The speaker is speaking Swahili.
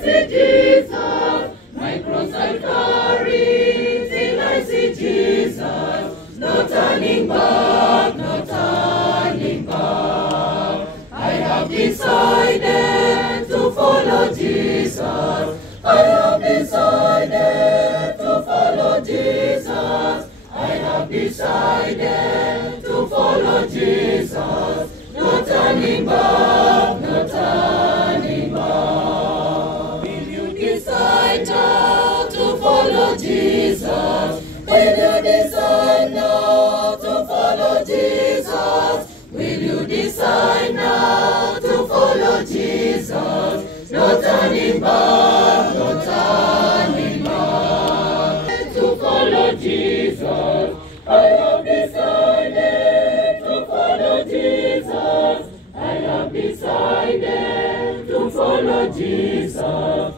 see Jesus, my cross I'll carry till I see Jesus. No turning back, no turning back. I have decided to follow Jesus. I have decided to follow Jesus. I have decided to follow Jesus. No turning back, no turning back. Will you decide now to follow Jesus? Will you decide now to follow Jesus? Will you decide now to follow Jesus? No turning back, no turning back. To follow Jesus, I have decided to follow Jesus. I have decided to follow Jesus.